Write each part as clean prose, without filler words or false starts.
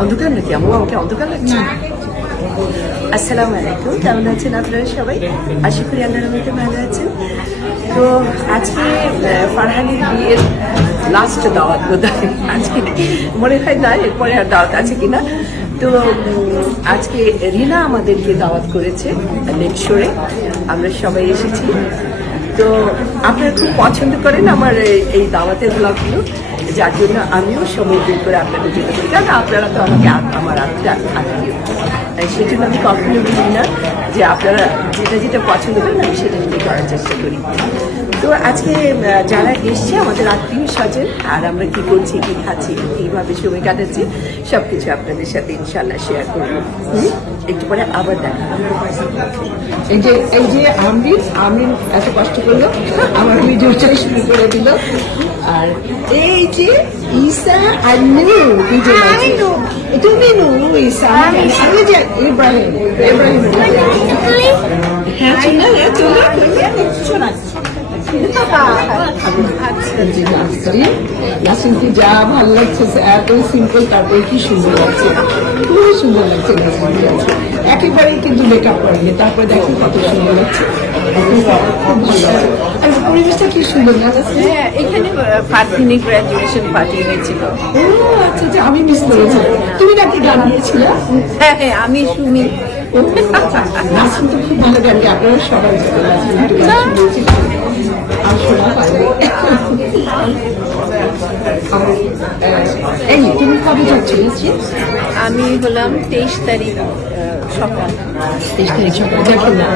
অন্ধকার নাকি? আমার আমাকে অন্ধকার লাগছে। আসসালামু আলাইকুম, কেমন আছেন আপনারা সবাই? আশা করি আল্লাহর রহমতে ভালো আছেন। তো আজকে ফারহানের বিয়ের লাস্ট দাওয়াত বোধহয় আজকে, মনে হয় না এরপরে আর দাওয়াত আছে কিনা। তো আজকে রিনা আমাদেরকে দাওয়াত করেছে লেকশোরে, আমরা সবাই এসেছি। তো আপনারা খুব পছন্দ করেন আমার এই দাওয়াতের ব্লগগুলো, যার জন্য আমিও সময় বের করে আপনাদের যেতে করি, কারণ আপনারা তো আমাকে আমার আত্মীয়, সেজন্য আমি কখনো বলি না যে আপনারা যেটা যেটা পছন্দ করেন আমি সেটা যদি করার চেষ্টা করি। তো আজকে যারা এসছে আমাদের আত্মীয় স্বজন, আর আমরা কি করছি, কি খাচ্ছি, কিভাবে সময় কাটাচ্ছি, সবকিছু আপনাদের সাথে ইনশাল্লাহ শেয়ার করবো। একটু পরে আবার দেখা। এই যে আমিন এত কষ্ট করলো, আমার ভিডিওটাই শুরু করে দিল। আর এই যে ঈসা আর নূর, তুমি নূর, ঈসা, আমি যে ইব্রাহিম। হ্যাঁ চলো নাসিমকে যা ভালো লাগছে, এত সিম্পল, তারপরে কি সুন্দর লাগছে, খুবই সুন্দর লাগছে নাসিমকে আজকে, একেবারেই কিন্তু মেকআপ করেনি, তারপরে দেখি কত সুন্দর লাগছে, খুব ভালো লাগছে। আর পরিবেশটা কি সুন্দর না? এখানে ফারদিনে গ্রাজুয়েশন পার্টি হয়েছিল। ও আচ্ছা আচ্ছা, আমি মিস করেছি। তুমি নাকি গান গিয়েছিল? হ্যাঁ হ্যাঁ, আমি শুনি। নাসিম তো খুব ভালো গান গায়, আপনারা সবাই শুনেছি। তুমি কবে যাচ্ছ? আমি হলাম 23 তারিখ সকাল। 23 তারিখ সকাল। দেখো না,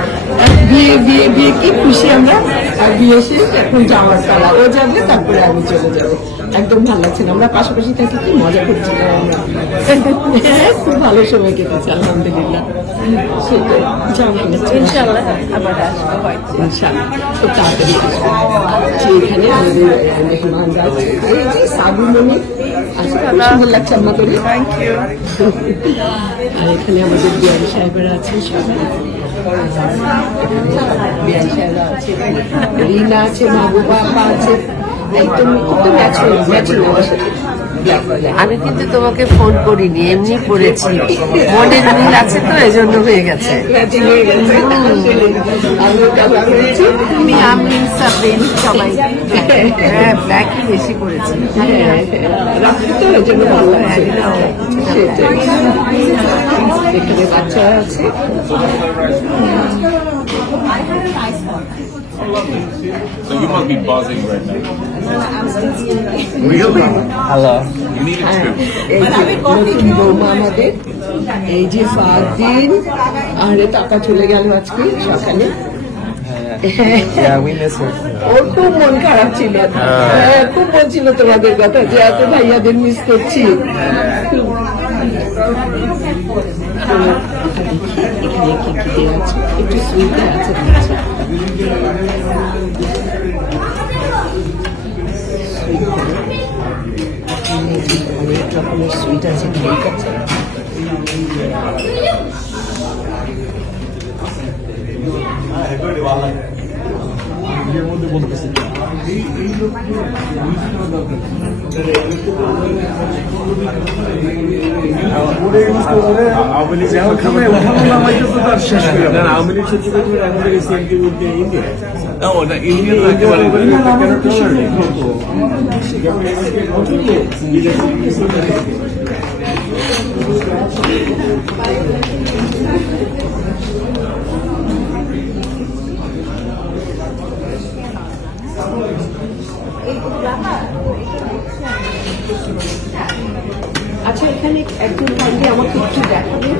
বিয়ে কি খুশি আমরা, আর বিয়ে শেষ, এখন যাওয়ার পালা। ও যাবে, তারপরে আমি চলে যাবো। একদম ভালো লাগছে না, আমরা পাশাপাশি থাকি, কি মজা করছিলাম আমরা। খুব ভালো সময় কেটেছে আলহামদুলিল্লাহ। সেটাই, ইনশাআল্লাহ আবার আসবো হয়তো। ইনশাআল্লাহ খুব তাড়াতাড়ি আসবো। এখানে আমাদের মেহমান আছে, এই যে সাবুমণি, সুন্দর লাগছে আম্মা করে। Thank you. আর এখানে আমাদের বিয়ান সাহেবেরা আছেন সবাই, বিয়ান সাহেবরা আছে, রিনা আছে, মাহবুবা আপা আছে, একদম ম্যাচিং আমার সাথে। আমি কিন্তু তোমাকে ফোন করিনি, এমনি করেছি, মনের মিল আছে তো, এজন্য হয়ে গেছে। তুমি আমি সাবিন সবাই, হ্যাঁ ব্ল্যাকই বেশি করেছি, রাত্রি তো এর জন্য ভালো লাগছে। সেটাই, এখানে বাচ্চারা আছে। So you must be buzzing right now. Really? Hello. You need it too. নতুন বৌমা আমাদের, এই যে ফারদিন, আরে টাকা চলে গেল আজকে সকালে। ওর খুব মন খারাপ ছিল, খুব বলছিল তোমাদের কথা, যে এত ভাইয়াদের মিস করছি। এখানে কি কি দেওয়া আছে, একটু সুইট আছে, অনেক রকমের সুইট আছে, কেক আছে। আচ্ছা, এখানে একজন থাকবে, আমাকে একটু দেখাবে।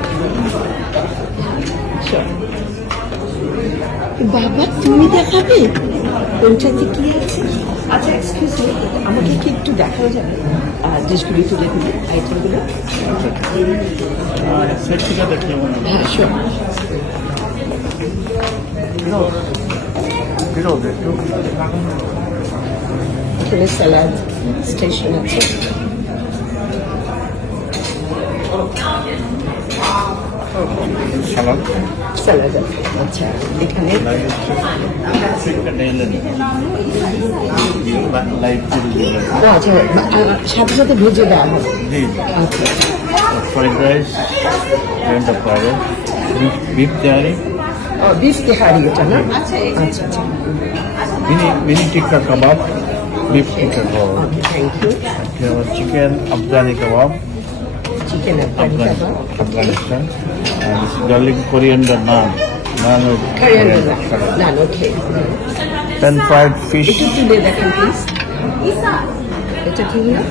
বাবা তুমি দেখাবে কোনটাতে কি আছে? আচ্ছা এক্সকিউজ মি, আমাকে কি একটু দেখানো যাবে ডিশগুলি তুলে দিলে আইটেমগুলো? হ্যাঁ শিওর। এখানে স্যালাড স্টেশন আছে। স্যালাড আছে, আচ্ছা। এখানে আচ্ছা সাথে সাথে ভেজে দেওয়া হয়। আচ্ছা fried rice, and the fried rice, beef tehari, beef tehari এটা না? আচ্ছা আচ্ছা, mini tikka kebab, beef tikka kebab. Thank you. Chicken Afghani kebab, chicken Afghani kebab, Afghanistan, and this garlic coriander naan. Naan with coriander না, okay. pan fried fish, একটু তুলে দেখেন please, এটা কি হলো?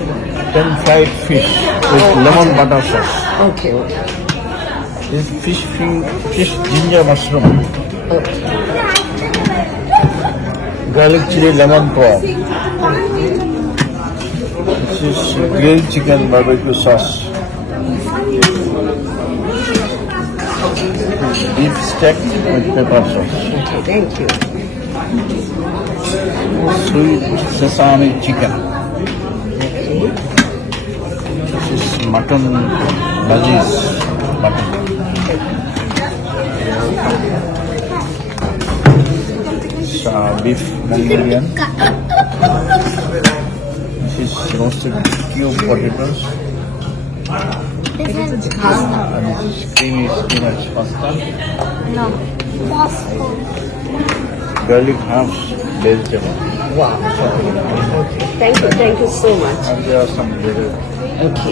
pan fried fish with lemon butter sauce. Okay okay This fish ginger mushroom, garlic chili lemon prawn. This is grilled chicken barbecue sauce. Beef steak with pepper sauce. Okay, thank you. Sweet sesame chicken. This is mutton bhajis. Mutton. Beef Mongolian. This is roasted cube potatoes. And this is creamy spinach pasta. Garlic hams vegetable. Wow, thank you so much. And there are some little okay,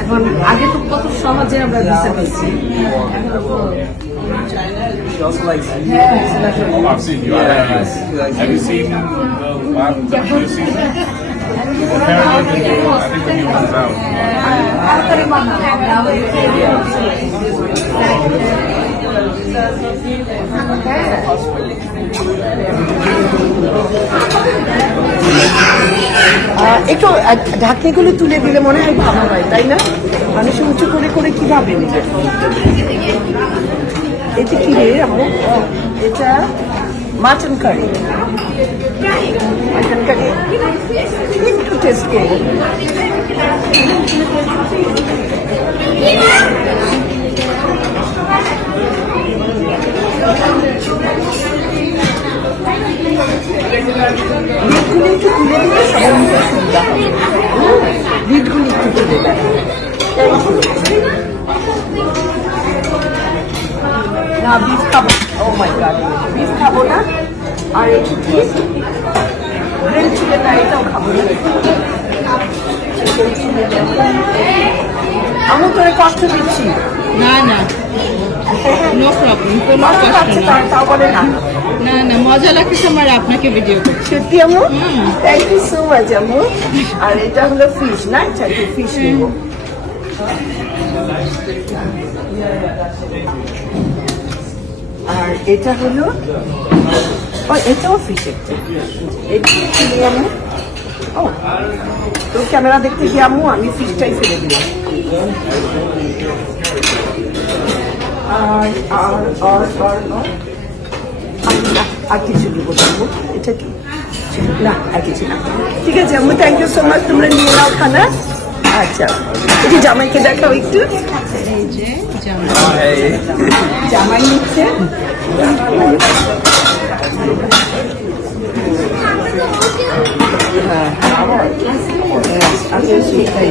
এখন আগে তো কত সহজে আমরা visa পেয়েছি, I've seen you. Have you seen the new season? Apparently, I think the new one's out. একটু ঢাকনিগুলো তুলে দিলে মনে হয় ভালো হয়, তাই না? মানুষ উঁচু করে করে কিভাবে নেবে? এটা কি রে আমার? এটা মাটন কারি। মাটন কারি একটু টেস্ট করবো। বিটগুলি একটু তুলে দিলে সবাই সুবিধা হবে। বিটগুলি একটু তুলে দেয়। না, বিফ খাবো। ও মাই গড, বিফ খাবো না। আর একটু কি গ্রিল চিকেন, না এটাও খাবো না। আমি তোরে কষ্ট দিচ্ছি। না না, নো প্রবলেম, কোনো মজা কষ্ট লাগছে না। তাও বলে না। না না, মজা লাগছে আমার আপনাকে ভিডিও করতে। সত্যি আমু, থ্যাংক ইউ সো মাচ আমু। আর এটা হলো ফিশ না, আচ্ছা ফিশ নেবো। আর এটা হলো, ও এটাও ফিশ একটা। এটা কি আমু? ও তো ক্যামেরা দেখতে গিয়ে আমু আমি ফিশটাই ফেলে দিলাম। আর আর আর আর আর কিছু দিব আমু? এটা কি? না, আর কিছু না। ঠিক আছে আম্মু, থ্যাংক ইউ সো মাচ। তোমরা নিয়ে নাও খানা। আচ্ছা, একটু জামাইকে দেখাও একটু। এই যে জামাই, জামাই নিচ্ছে। আচ্ছা, সেটাই।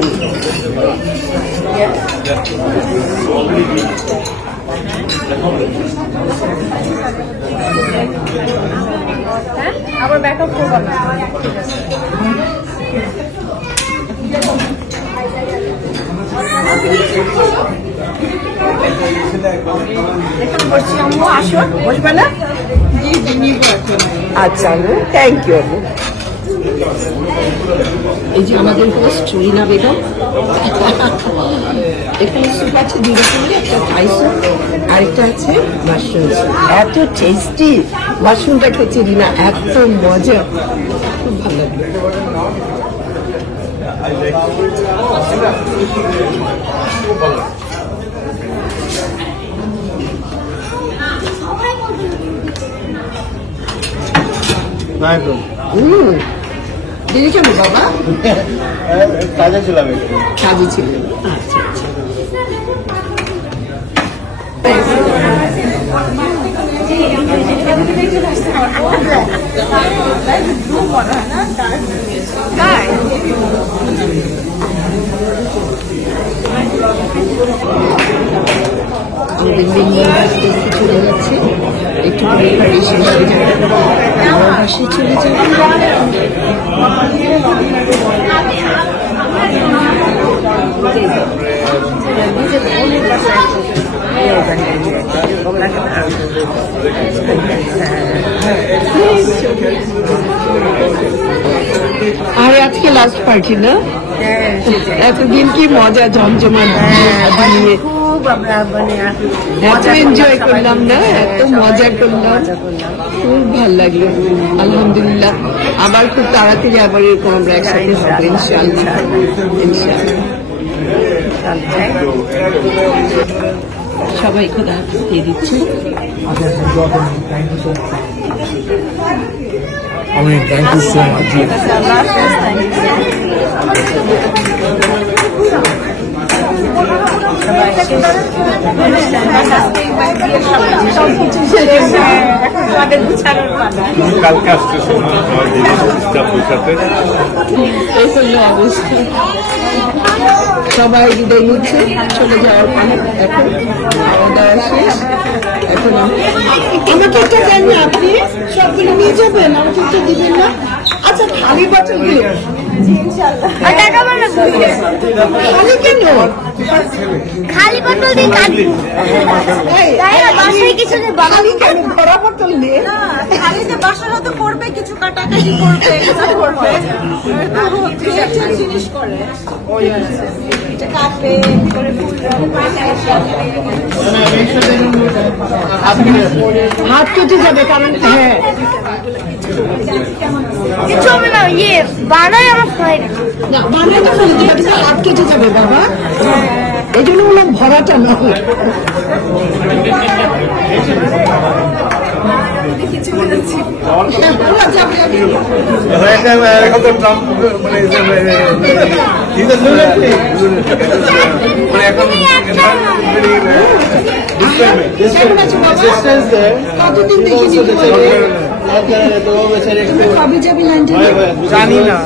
আবার ব্যাকআপ করবো না। এখানে বসছি আম্মু, আসো। বসবে না? জি জি, নিব এখন। আচ্ছা আম্মু, থ্যাংক ইউ আম্মু। এই যে আমাদের হোস্ট রিনা বেগম। এখানে স্যুপ আছে দুই রকমের, একটা থাই স্যুপ আর একটা আছে মাশরুম স্যুপ। এত টেস্টি মাশরুমটা খেয়েছি রিনা, এত মজা, খুব ভালো লাগলো। দিদি কেন বাবা কাজে ছিলাম একটু। কাজে ছিল আচ্ছা আচ্ছা আমাদের মেনু চলে যাচ্ছে একটু প্রিপারেশন হয়ে যাবে আমার বাসায় চলে যাবে আর আজকে লাস্ট পার্টি না এতদিন কি মজা জমজমাট দিয়ে খুব আমরা মানে এত এনজয় করলাম না এত মজা করলাম খুব ভালো লাগলো আলহামদুলিল্লাহ আবার খুব তাড়াতাড়ি আবার এরকম আমরা একসাথে হবো ইনশাআল্লাহ ইনশাআল্লাহ সবাই খোদা হাফেজ দিয়ে দিচ্ছি Thank you so much. কালকে আসছে এই হলো অবস্থা সবাই বিদায় নিচ্ছে চলে যাওয়ার পরে এখন খাওয়া দাওয়া শেষ এখন আমাকে একটা দেন না আপনি সবগুলো নিয়ে যাবেন আমাকে একটা দিবেন না আচ্ছা খালি বোতল দিয়ে খালি কেন খালি বোতল দিয়ে কিছু খালি কেন ভরা বোতল দিয়ে খালিতে বাসাটা তো করবে কিছু কাটাকাটি করবে জিনিস করে এটা কাটবে করে হাত কেটে যাবে কারণ হ্যাঁ কিছু হবে না ইয়ে বানাই আমার হয় না না বানাতে ফেলে দিবে কিন্তু হাত কেটে যাবে বাবা এই জন্য বললাম ভরাটা না কতদিন দেখিনি কবে যাবি লন্ডনে জানি না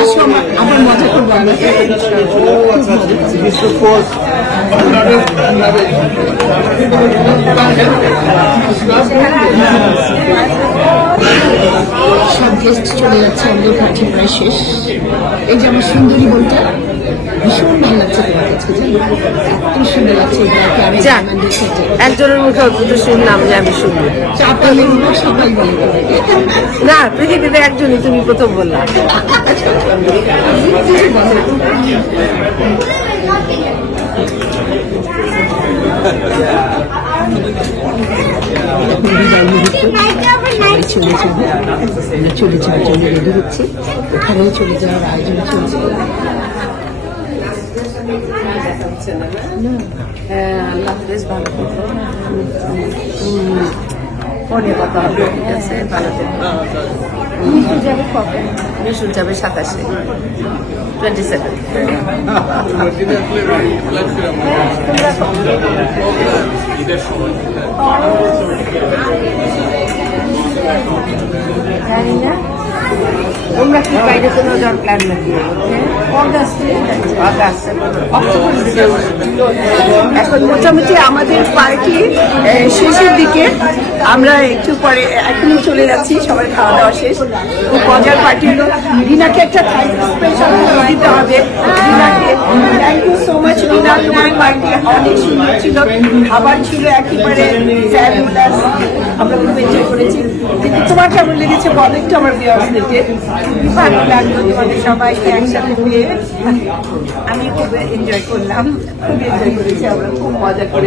আসো আমার মজা করবো আমরা সব গেস্ট চলে যাচ্ছে আমাদের পার্টি প্রায় শেষ এই যে আমার সুন্দরী বলটা ভীষণ ভালো লাগছে তোমার কাছে জানো এত সুন্দর লাগছে এটাকে আমি একজনের মুখে অদ্ভুত শুনলাম যে আমি শুনবো চাপালে সবাই বলে না পৃথিবীতে একজনই তুমি প্রথম বললা চলে যাবো আমরা চলে যাওয়ার জন্য রেডি হচ্ছে ওখানেও চলে যাওয়ার আয়োজন চলছে আল্লাহ হাফেজ ভালো থাকো পরে কথা হবে ঠিক আছে ভালো থাকো যাবে কবে মিশুর যাবে 27 27 জানি না তোমরা কি বাইরে কোনো যাওয়ার প্ল্যান নাকি এখন মোটামুটি আমাদের পার্টি শেষের দিকে আমরা একটু পরে এখনই চলে যাচ্ছি সবার খাওয়া দাওয়া শেষ খুব মজার পার্টি হলো রিনাকে একটা স্পেশাল দিতে হবে রিনাকে থ্যাংক ইউ সো মাচ রিনা তোমার পার্টি অনেক সুন্দর ছিল খাবার ছিল একেবারে ফ্যাবুলাস আমরা খুব এনজয় করেছি কিন্তু তোমার কেমন লেগেছে বলো একটু আমার ভিউয়ার্সদেরকে ভালো লাগলো তোমাদের সবাইকে একসাথে পেয়ে আমি খুব এনজয় করলাম খুব এনজয় করেছি আমরা খুব মজা করে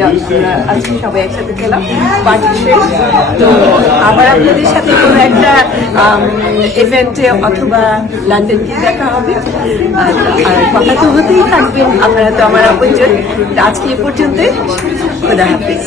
আজকে সবাই একসাথে খেলাম পার্টি শেষ তো আবার আপনাদের সাথে কোনো একটা ইভেন্টে অথবা লন্ডন গিয়ে দেখা হবে আর কথা তো হতেই থাকবেন আপনারা তো আমার আপনজন আজকে এ পর্যন্ত খোদা হাফেজ